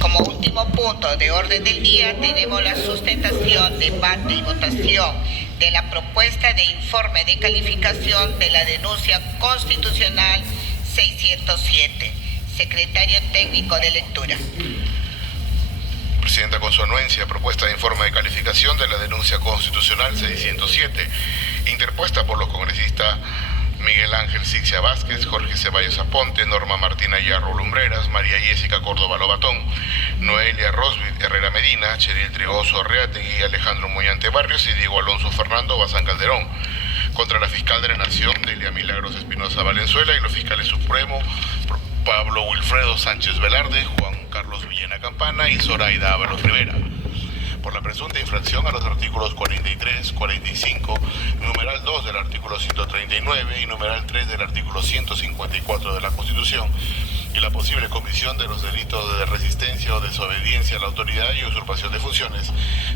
Como último punto de orden del día tenemos la sustentación, debate y votación de la propuesta de informe de calificación de la denuncia constitucional 607. Secretario técnico de lectura. Presidenta, con su anuencia, propuesta de informe de calificación de la denuncia constitucional 607, interpuesta por los congresistas Miguel Ángel Sixia Vázquez, Jorge Ceballos Aponte, Norma Martina Yarro Lumbreras, María Jessica Córdoba Lobatón, Noelia Rosbit Herrera Medina, Cheryl Trigoso Arreategui, Alejandro Moyante Barrios y Diego Alonso Fernando Bazán Calderón, contra la fiscal de la Nación, Delia Milagros Espinosa Valenzuela, y los fiscales supremos Pablo Wilfredo Sánchez Velarde, Juan Carlos Villena Campana y Zoraida Ábalos Rivera, por la presunta infracción a los artículos 43, 45, numeral 2 del artículo 139 y numeral 3 del artículo 154 de la Constitución, y la posible comisión de los delitos de resistencia o desobediencia a la autoridad y usurpación de funciones,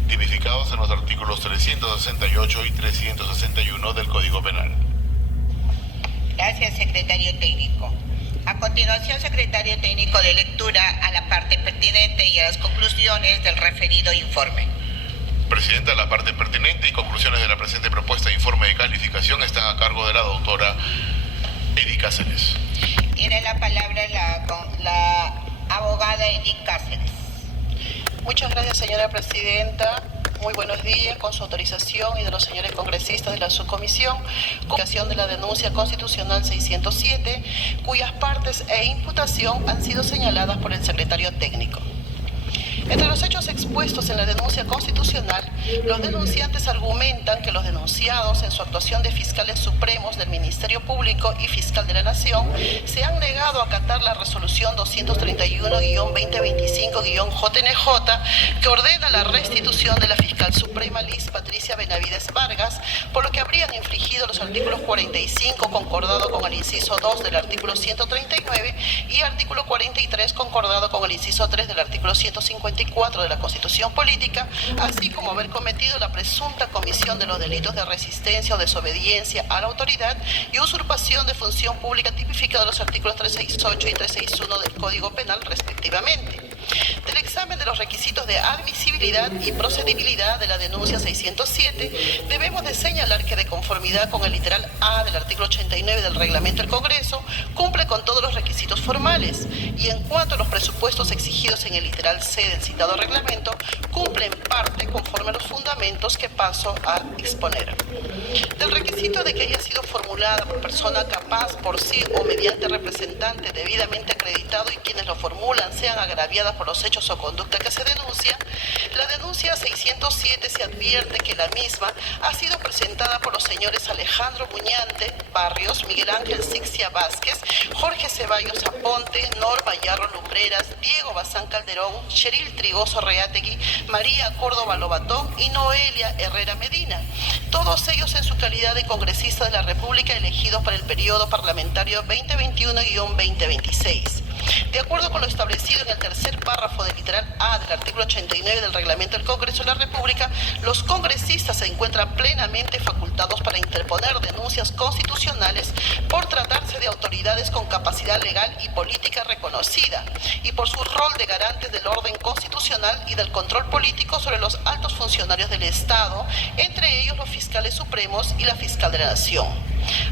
tipificados en los artículos 368 y 361 del Código Penal. Gracias, secretario técnico. A continuación, secretario técnico de lectura a la parte pertinente y a las conclusiones del referido informe. Presidenta, la parte pertinente y conclusiones de la presente propuesta de informe de calificación están a cargo de la doctora Edith Cáceres. Tiene la palabra la abogada Edith Cáceres. Muchas gracias, señora presidenta. Muy buenos días, con su autorización y de los señores congresistas de la subcomisión, calificación de la denuncia constitucional 607, cuyas partes e imputación han sido señaladas por el secretario técnico. Entre los hechos expuestos en la denuncia constitucional, los denunciantes argumentan que los denunciados, en su actuación de fiscales supremos del Ministerio Público y Fiscal de la Nación, se han negado a acatar la resolución 231-2025-JNJ, que ordena la restitución de la fiscal suprema Liz Patricia Benavides Vargas, por lo que habrían infringido los artículos 45, concordado con el inciso 2 del artículo 139, y artículo 43, concordado con el inciso 3 del artículo 154 de la Constitución Política, así como haber cometido la presunta comisión de los delitos de resistencia o desobediencia a la autoridad y usurpación de función pública tipificada en los artículos 368 y 361 del Código Penal, respectivamente. Del examen de los requisitos de admisibilidad y procedibilidad de la denuncia 607, debemos de señalar que, de conformidad con el literal A del artículo 89 del reglamento del Congreso, cumple con todos los requisitos formales, y en cuanto a los presupuestos exigidos en el literal C del citado reglamento, cumple en parte conforme a los fundamentos que paso a exponer. Del requisito de que haya sido formulada por persona capaz por sí o mediante representante debidamente acreditado y quienes lo formulan sean agraviadas por los hechos o conducta que se denuncia, la denuncia 607 se advierte que la misma ha sido presentada por los señores Alejandro Muñante Barrios, Miguel Ángel Sixia Vázquez, Jorge Ceballos Aponte, Norma Yarro Lumbreras, Diego Bazán Calderón, Cheryl Trigoso Arreategui, María Córdoba Lobatón y Noelia Herrera Medina, todos ellos en su calidad de congresistas de la República elegidos para el periodo parlamentario 2021-2026. De acuerdo con lo establecido en el tercer párrafo del literal A del artículo 89 del reglamento del Congreso de la República, los congresistas se encuentran plenamente facultados para interponer denuncias constitucionales por tratarse de autoridades con capacidad legal y política reconocida, y por su rol de garantes del orden constitucional y del control político sobre los altos funcionarios del Estado, entre ellos los fiscales supremos y la fiscal de la Nación.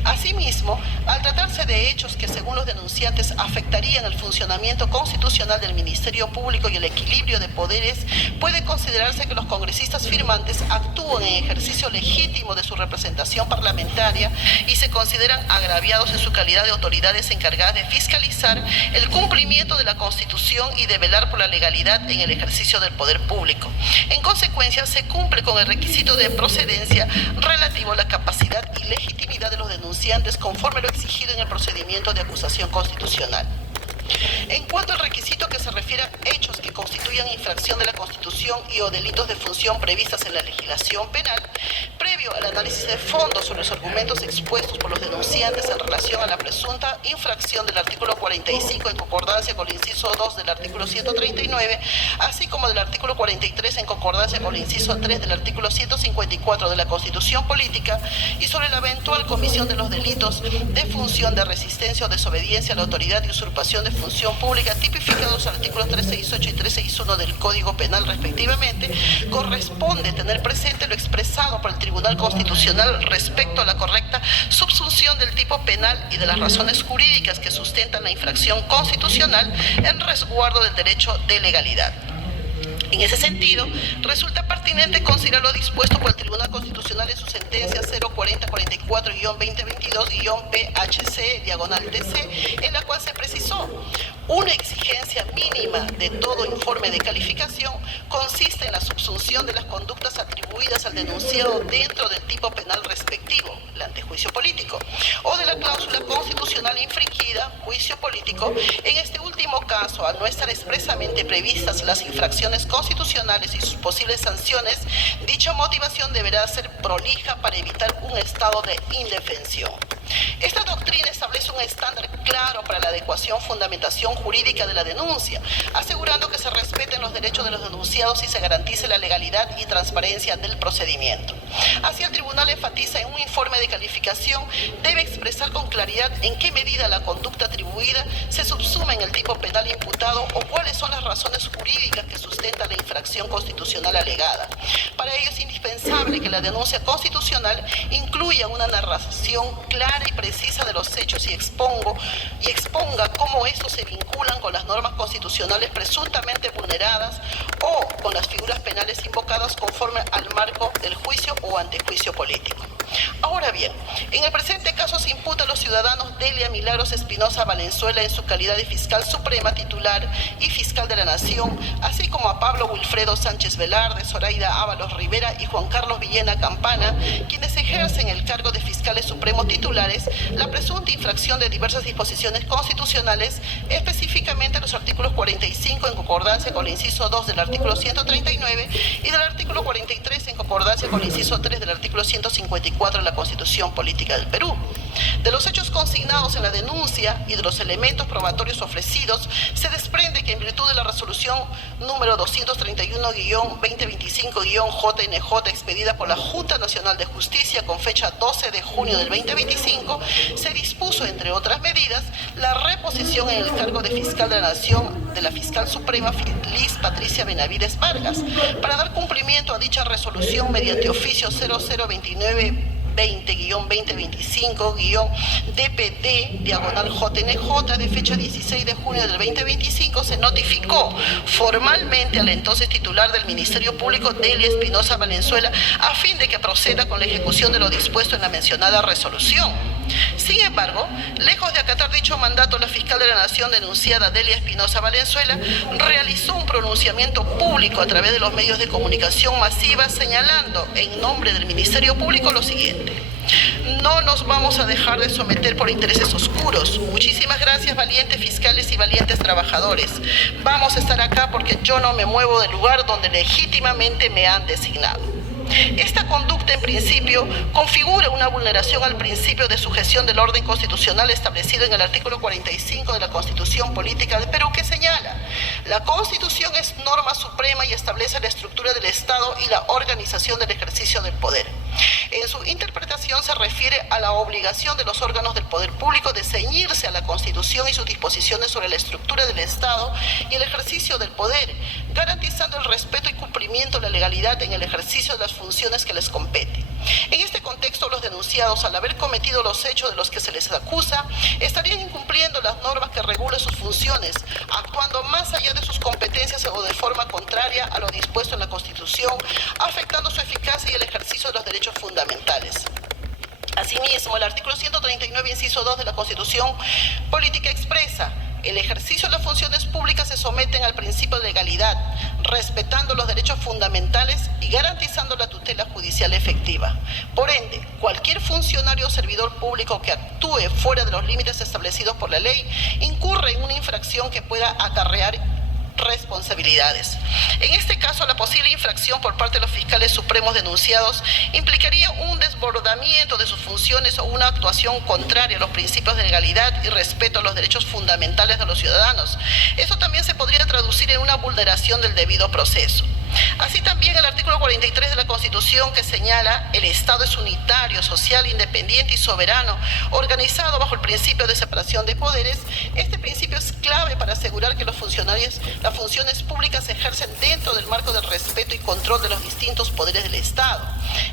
Asimismo, al tratarse de hechos que, según los denunciantes, afectarían el funcionamiento constitucional del Ministerio Público y el equilibrio de poderes, puede considerarse que los congresistas firmantes actúan en ejercicio legítimo de su representación parlamentaria y se consideran agraviados en su calidad de autoridades encargadas de fiscalizar el cumplimiento de la Constitución y de velar por la legalidad en el ejercicio del poder público. En consecuencia, se cumple con el requisito de procedencia relativo a la capacidad y legitimidad de los denunciantes conforme lo exigido en el procedimiento de acusación constitucional. En cuanto al requisito que se refiere a hechos que constituyan infracción de la Constitución y o delitos de función previstas en la legislación penal, previa Previo al análisis de fondo sobre los argumentos expuestos por los denunciantes en relación a la presunta infracción del artículo 45 en concordancia con el inciso 2 del artículo 139, así como del artículo 43 en concordancia con el inciso 3 del artículo 154 de la Constitución Política, y sobre la eventual comisión de los delitos de función de resistencia o desobediencia a la autoridad y usurpación de función pública tipificados en los artículos 368 y 361 del Código Penal respectivamente, corresponde tener presente lo expresado por el Tribunal Constitucional respecto a la correcta subsunción del tipo penal y de las razones jurídicas que sustentan la infracción constitucional en resguardo del derecho de legalidad. En ese sentido, resulta pertinente considerar lo dispuesto por el Tribunal Constitucional en su sentencia 04044-22-PHC/DC, en la cual se precisó: una exigencia mínima de todo informe de calificación consiste en la subsunción de las conductas atribuidas al denunciado dentro del tipo penal respectivo, el antejuicio político, o de la cláusula constitucional infringida, juicio político. En este último caso, al no estar expresamente previstas las infracciones constitucionales y sus posibles sanciones, dicha motivación deberá ser prolija para evitar un estado de indefensión. Esta doctrina establece un estándar claro para la adecuación fundamentación jurídica de la denuncia, asegurando que se respeten los derechos de los denunciados y se garantice la legalidad y transparencia del procedimiento. Así, el tribunal enfatiza en un informe de calificación debe expresar con claridad en qué medida la conducta atribuida se subsume en el tipo penal imputado o cuáles son las razones jurídicas que sustentan la infracción constitucional alegada. Para ello es indispensable que la denuncia constitucional incluya una narración clara y precisa de los hechos y exponga cómo estos se vinculan con las normas constitucionales presuntamente vulneradas o con las figuras penales invocadas conforme al marco del juicio o antejuicio político. Ahora bien, en el presente caso se imputa a los ciudadanos Delia Milagros Espinosa Valenzuela en su calidad de fiscal suprema titular y fiscal de la Nación, así como a Pablo Wilfredo Sánchez Velarde, Zoraida Ábalos Rivera y Juan Carlos Villena Campana, quienes ejercen el cargo de fiscales supremos titulares, la presunta infracción de diversas disposiciones constitucionales, específicamente los artículos 45 en concordancia con el inciso 2 del artículo 139 y del artículo 43 en concordancia con el inciso 3 del artículo 154 de la Constitución Política del Perú. De los hechos consignados en la denuncia y de los elementos probatorios ofrecidos, se desprende que en virtud de la resolución número 231-2025-JNJ expedida por la Junta Nacional de Justicia con fecha 12 de junio del 2025, se dispuso, entre otras medidas, la reposición en el cargo de fiscal de la Nación de la fiscal suprema Liz Patricia Benavides Vargas, para dar cumplimiento a dicha resolución mediante oficio 0029-20-2025-DPD/JNJ de fecha 16 de junio del 2025, se notificó formalmente al entonces titular del Ministerio Público, Delia Espinosa Valenzuela, a fin de que proceda con la ejecución de lo dispuesto en la mencionada resolución. Sin embargo, lejos de acatar dicho mandato, la fiscal de la Nación denunciada Delia Espinosa Valenzuela realizó un pronunciamiento público a través de los medios de comunicación masiva, señalando en nombre del Ministerio Público lo siguiente: no nos vamos a dejar de someter por intereses oscuros. Muchísimas gracias, valientes fiscales y valientes trabajadores. Vamos a estar acá porque yo no me muevo del lugar donde legítimamente me han designado. Esta conducta, en principio, configura una vulneración al principio de sujeción del orden constitucional establecido en el artículo 45 de la Constitución Política del Perú, que señala: la Constitución es norma suprema y establece la estructura del Estado y la organización del ejercicio del poder. En su interpretación se refiere a la obligación de los órganos del poder público de ceñirse a la Constitución y sus disposiciones sobre la estructura del Estado y el ejercicio del poder, garantizando el respeto y cumplimiento de la legalidad en el ejercicio de las funciones que les compete. En este contexto, los denunciados, al haber cometido los hechos de los que se les acusa, estarían incumpliendo las normas que regulan sus funciones, actuando más allá de sus competencias o de forma contraria a lo dispuesto en la Constitución, afectando su eficacia y el ejercicio de los derechos fundamentales. Asimismo, el artículo 139, inciso 2 de la Constitución Política expresa: el ejercicio de las funciones públicas se someten al principio de legalidad, respetando los derechos fundamentales y garantizando la tutela judicial efectiva. Por ende, cualquier funcionario o servidor público que actúe fuera de los límites establecidos por la ley incurre en una infracción que pueda acarrear responsabilidades. En este caso, la posible infracción por parte de los fiscales supremos denunciados implicaría un desbordamiento de sus funciones o una actuación contraria a los principios de legalidad y respeto a los derechos fundamentales de los ciudadanos. Eso también se podría traducir en una vulneración del debido proceso. Así también el artículo 43 de la Constitución, que señala: el Estado es unitario, social, independiente y soberano, organizado bajo el principio de separación de poderes. Este principio es clave para asegurar que los funcionarios, las funciones públicas se ejercen dentro del marco del respeto y control de los distintos poderes del Estado.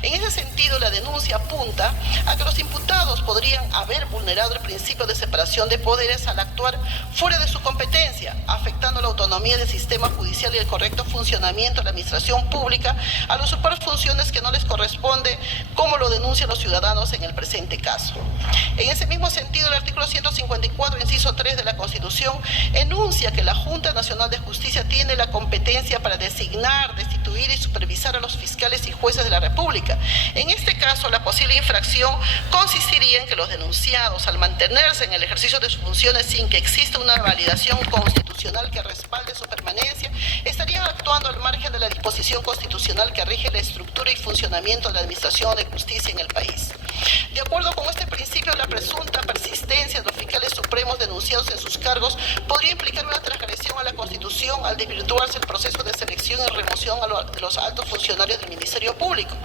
En ese sentido, la denuncia apunta a que los imputados podrían haber vulnerado el principio de separación de poderes al actuar fuera de su competencia, afectando la autonomía del sistema judicial y el correcto funcionamiento de la administración pública, al usurpar funciones que no les corresponde, como lo denuncian los ciudadanos en el presente caso. En ese mismo sentido, el artículo 154, inciso 3 de la Constitución, enuncia que la Junta Nacional de Justicia tiene la competencia para designar, destituir y supervisar a los fiscales y jueces de la República. En este caso, la posible infracción consistiría en que los denunciados, al mantenerse en el ejercicio de sus funciones sin que exista una validación constitucional que respalde su permanencia, estarían actuando al margen de la disposición constitucional que rige la estructura y funcionamiento de la administración de justicia en el país. De acuerdo con este principio, la presunta persistencia de los fiscales supremos denunciados en sus cargos podría implicar una transgresión a la Constitución al desvirtuarse el proceso de selección y remoción de los altos funcionarios del Ministerio Público.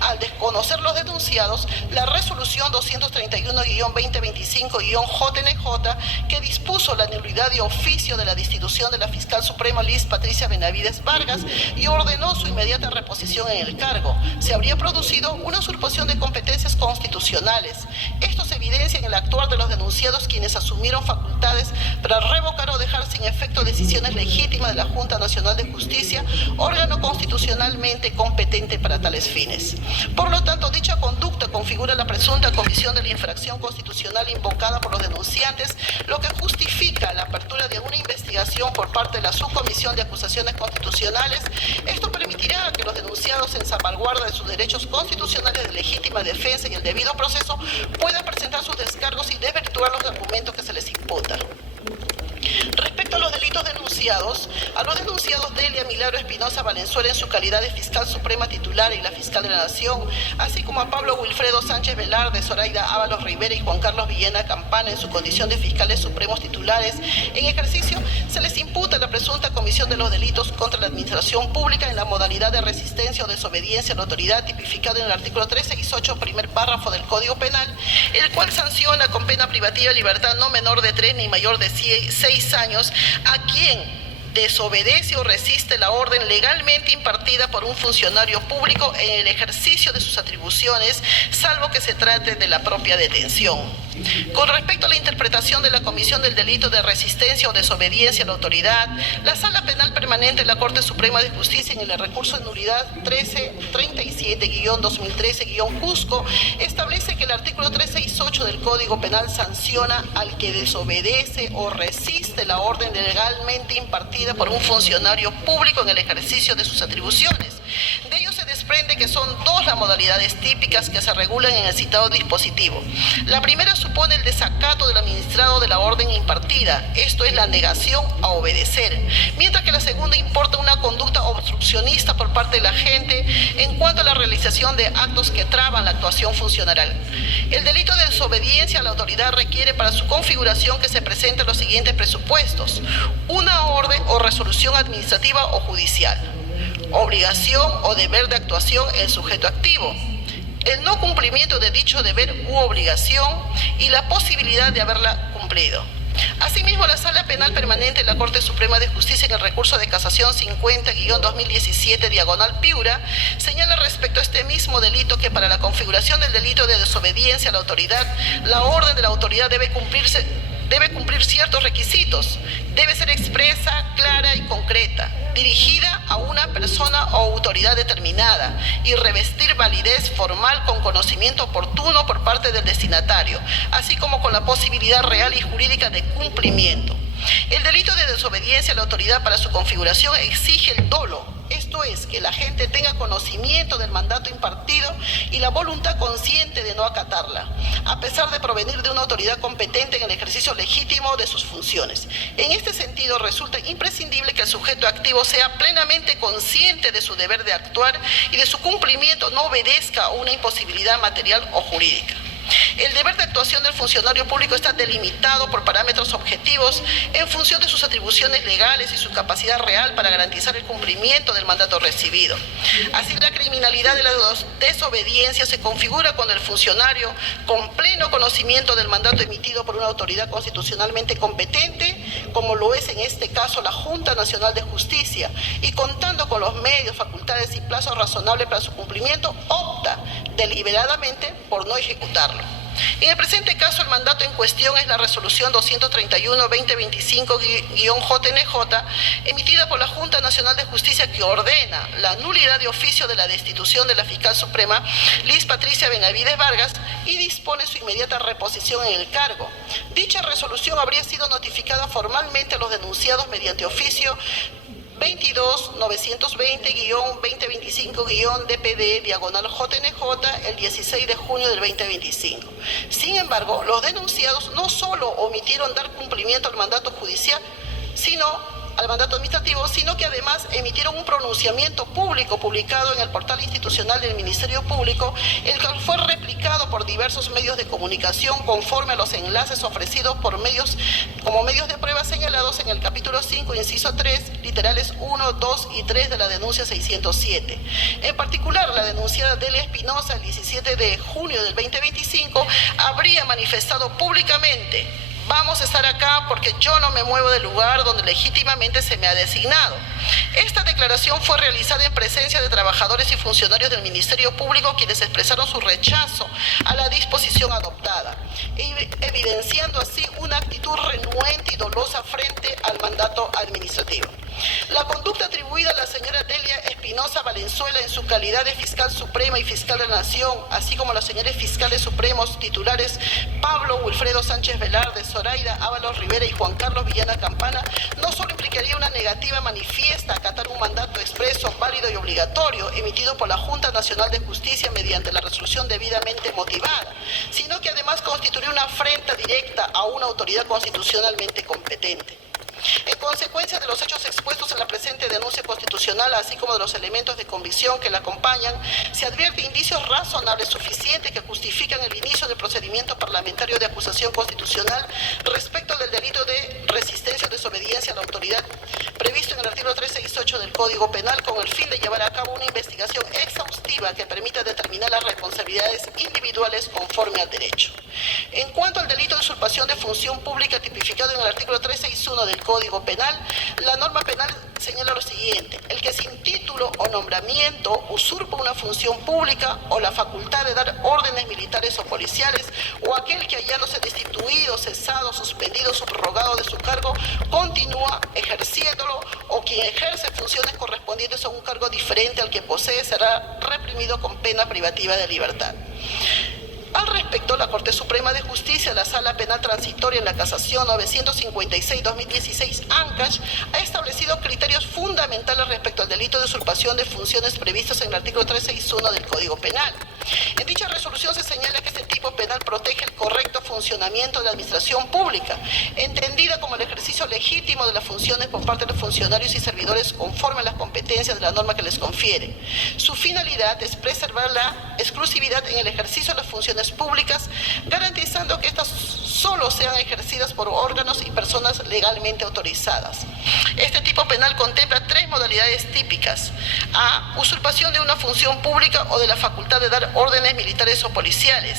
Al desconocer los denunciados, la resolución 231-2025-JNJ, que dispuso la nulidad de oficio de la destitución de la fiscal suprema Liz Patricia Benavides Vargas y ordenó su inmediata reposición en el cargo, se habría producido una usurpación de competencias constitucionales. Esto se evidencia en el actuar de los denunciados, quienes asumieron facultades para revocar o dejar sin efecto decisiones legítimas de la Junta Nacional de Justicia, órgano constitucionalmente competente para tales fines. Por lo tanto, dicha conducta configura la presunta comisión de la infracción constitucional invocada por los denunciantes, lo que justifica la apertura de una investigación por parte de la Subcomisión de Acusaciones Constitucionales. Esto permitirá que los denunciados, en salvaguarda de sus derechos constitucionales de legítima defensa y el debido proceso, puedan presentar sus descargos y desvirtuar los argumentos que se les imputan. Respecto a los delitos denunciados, a los denunciados Delia Milagro Espinosa Valenzuela en su calidad de fiscal suprema titular y la fiscal de la Nación, así como a Pablo Wilfredo Sánchez Velarde, Zoraida Ábalos Rivera y Juan Carlos Villena Campana en su condición de fiscales supremos titulares en ejercicio, se les imputa la presunta comisión de los delitos contra la administración pública en la modalidad de resistencia o desobediencia a la autoridad tipificado en el artículo 368, primer párrafo del Código Penal, el cual sanciona con pena privativa de libertad no menor de 3 ni mayor de 6 años a quien desobedece o resiste la orden legalmente impartida por un funcionario público en el ejercicio de sus atribuciones, salvo que se trate de la propia detención. Con respecto a la interpretación de la comisión del delito de resistencia o desobediencia a la autoridad, la Sala Penal Permanente de la Corte Suprema de Justicia, en el recurso de nulidad 1337-2013-Cusco, establece que el artículo 368 del Código Penal sanciona al que desobedece o resiste la orden legalmente impartida por un funcionario público en el ejercicio de sus atribuciones. De ello se desprende que son dos las modalidades típicas que se regulan en el citado dispositivo. La primera supone el desacato del administrado de la orden impartida, esto es la negación a obedecer, mientras que la segunda importa una conducta obstruccionista por parte de la gente en cuanto a la realización de actos que traban la actuación funcional. El delito de desobediencia a la autoridad requiere para su configuración que se presenten los siguientes presupuestos: una orden o resolución administrativa o judicial, obligación o deber de actuación el sujeto activo, el no cumplimiento de dicho deber u obligación y la posibilidad de haberla cumplido. Asimismo, la Sala Penal Permanente de la Corte Suprema de Justicia, en el recurso de casación 50-2017-Piura, señala respecto a este mismo delito que para la configuración del delito de desobediencia a la autoridad, la orden de la autoridad debe cumplir ciertos requisitos. Debe ser expresa, clara y concreta, dirigida a una persona o autoridad determinada y revestir validez formal con conocimiento oportuno por parte del destinatario, así como con la posibilidad real y jurídica de cumplimiento. El delito de desobediencia a la autoridad para su configuración exige el dolo, esto Esto es, que la gente tenga conocimiento del mandato impartido y la voluntad consciente de no acatarla, a pesar de provenir de una autoridad competente en el ejercicio legítimo de sus funciones. En este sentido, resulta imprescindible que el sujeto activo sea plenamente consciente de su deber de actuar y de su cumplimiento no obedezca a una imposibilidad material o jurídica. El deber de actuación del funcionario público está delimitado por parámetros objetivos en función de sus atribuciones legales y su capacidad real para garantizar el cumplimiento del mandato recibido. Así, la criminalidad de la desobediencia se configura cuando el funcionario, con pleno conocimiento del mandato emitido por una autoridad constitucionalmente competente, como lo es en este caso la Junta Nacional de Justicia, y contando con los medios, facultades y plazos razonables para su cumplimiento, opta deliberadamente por no ejecutarlo. En el presente caso, el mandato en cuestión es la resolución 231-2025-JNJ, emitida por la Junta Nacional de Justicia, que ordena la nulidad de oficio de la destitución de la Fiscal Suprema, Liz Patricia Benavides Vargas, y dispone su inmediata reposición en el cargo. Dicha resolución habría sido notificada formalmente a los denunciados mediante oficio 22-920-2025-DPD/JNJ el 16 de junio del 2025. Sin embargo, los denunciados no solo omitieron dar cumplimiento al mandato judicial, al mandato administrativo, sino que además emitieron un pronunciamiento público publicado en el portal institucional del Ministerio Público, el cual fue replicado por diversos medios de comunicación conforme a los enlaces ofrecidos por medios de prueba señalados en el capítulo 5, inciso 3, literales 1, 2 y 3 de la denuncia 607. En particular, la denunciada Delia Espinosa, el 17 de junio del 2025, habría manifestado públicamente: vamos a estar acá porque yo no me muevo del lugar donde legítimamente se me ha designado. Esta declaración fue realizada en presencia de trabajadores y funcionarios del Ministerio Público, quienes expresaron su rechazo a la disposición adoptada, evidenciando así una actitud renuente y dolosa frente al mandato administrativo. La conducta atribuida a la señora Delia Espinosa Valenzuela en su calidad de Fiscal Suprema y Fiscal de la Nación, así como a los señores fiscales supremos titulares Pablo Wilfredo Sánchez Velarde, Zoraida Ábalos Rivera y Juan Carlos Villana Campana, no solo implicaría una negativa manifiesta a acatar un mandato expreso, válido y obligatorio emitido por la Junta Nacional de Justicia mediante la resolución debidamente motivada, sino que además constituiría una afrenta directa a una autoridad constitucionalmente competente. En consecuencia de los hechos expuestos en la presente denuncia constitucional, así como de los elementos de convicción que la acompañan, se advierte indicios razonables suficientes que justifican el inicio del procedimiento parlamentario de acusación constitucional respecto del delito de resistencia o desobediencia a la autoridad previsto en el artículo 368 del Código Penal, con el fin de llevar a cabo una investigación exhaustiva que permita determinar las responsabilidades individuales conforme al derecho. En cuanto al delito de usurpación de función pública tipificado en el artículo 361 del Código Penal, la norma penal señala lo siguiente: el que sin título o nombramiento usurpa una función pública o la facultad de dar órdenes militares o policiales, o aquel que hallándose destituido, cesado, suspendido, subrogado de su cargo, continúa ejerciéndolo, o quien ejerce funciones correspondientes a un cargo diferente al que posee, será reprimido con pena privativa de libertad. Al respecto, la Corte Suprema de Justicia, la Sala Penal Transitoria en la Casación 956-2016 ANCASH, ha establecido criterios fundamentales respecto al delito de usurpación de funciones previstos en el artículo 361 del Código Penal. En dicha resolución se señala que este tipo penal protege el correcto funcionamiento de la administración pública, entendida como el ejercicio legítimo de las funciones por parte de los funcionarios y servidores conforme a las competencias de la norma que les confiere. Su finalidad es preservar la exclusividad en el ejercicio de las funciones públicas, garantizando que estas solo sean ejercidas por órganos y personas legalmente autorizadas. Este tipo penal contempla tres modalidades típicas: A. Usurpación de una función pública o de la facultad de dar órdenes militares o policiales.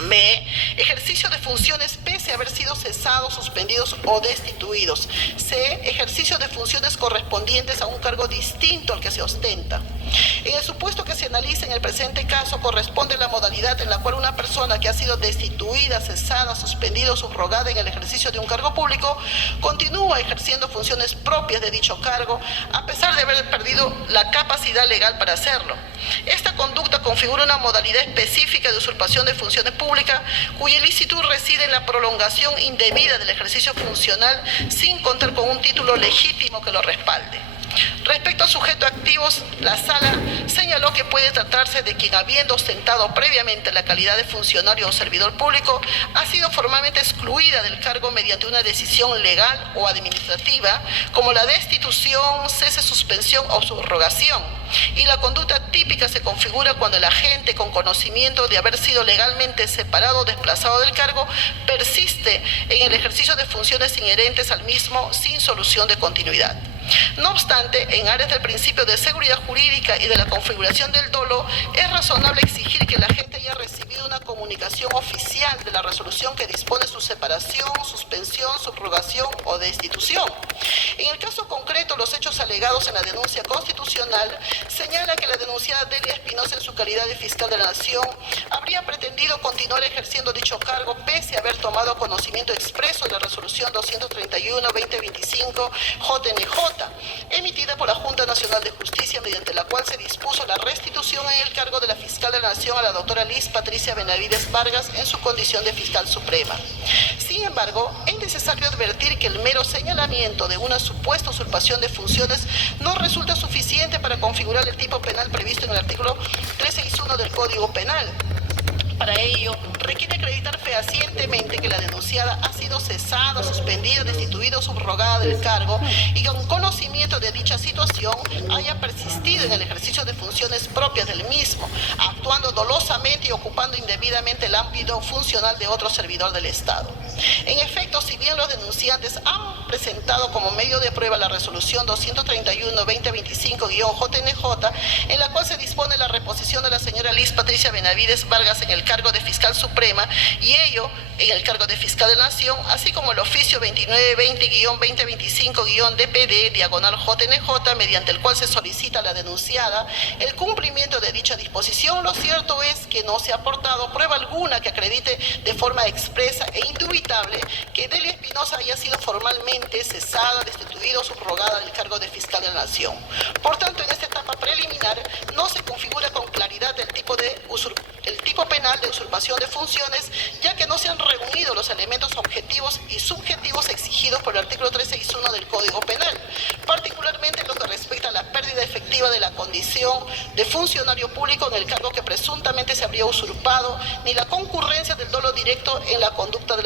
B. Ejercicio de funciones pese a haber sido cesados, suspendidos o destituidos. C. Ejercicio de funciones correspondientes a un cargo distinto al que se ostenta. En el supuesto que se analiza en el presente caso, corresponde la modalidad en la cual una persona que ha sido destituida, cesada, suspendida o subrogada en el ejercicio de un cargo público continúa ejerciendo funciones propias de dicho cargo, a pesar de haber perdido la capacidad legal para hacerlo. Esta conducta configura una modalidad específica de usurpación de funciones públicas cuya ilicitud reside en la prolongación indebida del ejercicio funcional sin contar con un título legítimo que lo respalde. Respecto a sujetos activos, la Sala señaló que puede tratarse de quien, habiendo ostentado previamente la calidad de funcionario o servidor público, ha sido formalmente excluida del cargo mediante una decisión legal o administrativa, como la destitución, cese, suspensión o subrogación. Y la conducta típica se configura cuando el agente, con conocimiento de haber sido legalmente separado o desplazado del cargo, persiste en el ejercicio de funciones inherentes al mismo sin solución de continuidad. No obstante, en áreas del principio de seguridad jurídica y de la configuración del dolo, es razonable exigir que el agente haya recibido una comunicación oficial de la resolución que dispone su separación, suspensión, subrogación o destitución. En el caso concreto, los hechos alegados en la denuncia constitucional señala que la denunciada Delia Espinosa, en su calidad de fiscal de la Nación, habría pretendido continuar ejerciendo dicho cargo pese a haber tomado conocimiento expreso de la resolución 231-2025 JNJ, emitida por la Junta Nacional de Justicia, mediante la cual se dispuso la restitución en el cargo de la fiscal de la Nación a la doctora Liz Patricia Benavides Vargas en su condición de fiscal suprema. Sin embargo, es necesario advertir que el mero señalamiento de una supuesta usurpación de funciones no resulta suficiente para configurar el tipo penal previsto en el artículo 361 del Código Penal. Para ello, requiere acreditar fehacientemente que la denunciada ha sido cesada, suspendida, destituida o subrogada del cargo y con conocimiento de dicha situación haya persistido en el ejercicio de funciones propias del mismo, actuando dolosamente y ocupando indebidamente el ámbito funcional de otro servidor del Estado. En efecto, si bien los denunciantes han presentado como medio de prueba la resolución 231-2025-JNJ, en la cual se dispone la reposición de la señora Liz Patricia Benavides Vargas en el cargo de fiscal suprema y ello en el cargo de fiscal de la Nación, así como el oficio 2920-2025-DPD/JNJ, mediante el cual se solicita a la denunciada el cumplimiento de dicha disposición, lo cierto es que no se ha aportado prueba alguna que acredite de forma expresa e indubitable que Delia Espinosa haya sido formalmente cesada, destituida o subrogada del cargo de fiscal de la Nación. Por tanto, en esta etapa preliminar no se configura con claridad el tipo penal de usurpación de funciones, ya que no se han reunido los elementos objetivos y subjetivos exigidos por el artículo 361 del Código Penal, particularmente en lo que respecta a la pérdida efectiva de la condición de funcionario público en el cargo que presuntamente se habría usurpado, ni la concurrencia del dolo directo en la conducta de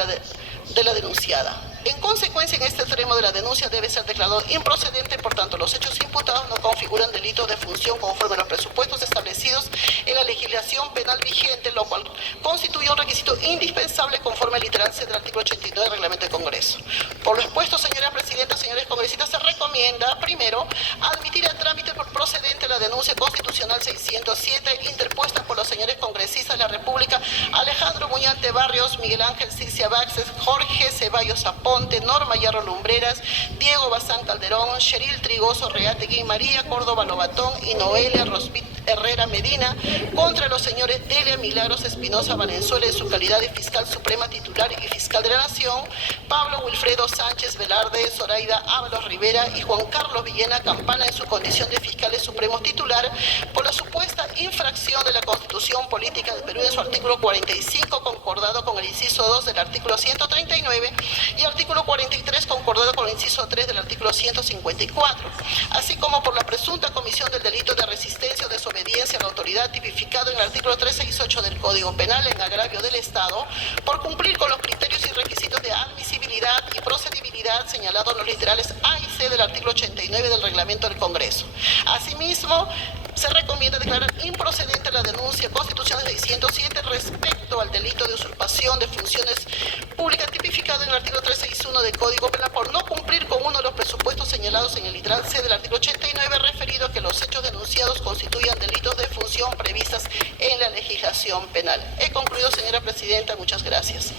la denunciada. En consecuencia, en este extremo de la denuncia debe ser declarado improcedente, por tanto, los hechos imputados no configuran delito de función conforme a los presupuestos establecidos en la legislación penal vigente, lo cual constituye un requisito indispensable conforme al literal C del artículo 89 del Reglamento del Congreso. Por lo expuesto, señora Presidenta, señores congresistas, se recomienda, primero, admitir a trámite por procedente la denuncia constitucional 607 interpuesta por los señores congresistas de la República Alejandro Muñante Barrios, Miguel Ángel Sixia Vázquez, Jorge Ceballos Apón, Norma Yarro Lumbreras, Diego Bazán Calderón, Cheryl Trigoso Reategui, María Córdoba Lobatón y Noelia Rosbit Herrera Medina contra los señores Delia Milagros Espinosa Valenzuela en su calidad de fiscal suprema titular y fiscal de la Nación, Pablo Wilfredo Sánchez Velarde, Zoraida Ábalos Rivera y Juan Carlos Villena Campana en su condición de fiscales supremos titular por la supuesta infracción de la Constitución Política del Perú en su artículo 45 concordado con el inciso 2 del artículo 139 y artículo 43 concordado con el inciso 3 del artículo 154, así como por la presunta comisión del delito de resistencia o desobediencia a la autoridad tipificado en el artículo 368 del Código Penal en agravio del Estado, por cumplir con los criterios y requisitos de admisibilidad y procedibilidad señalados en los literales A y C del artículo 89 del Reglamento del Congreso. Asimismo, se recomienda declarar improcedente la denuncia constitucional 607 respecto al delito de usurpación de funciones públicas tipificado en el artículo 361 del Código Penal por no cumplir con uno de los presupuestos señalados en el literal C del artículo 89 referido a que los hechos denunciados constituyan delitos de función previstas en la legislación penal. He concluido, señora Presidenta. Muchas gracias.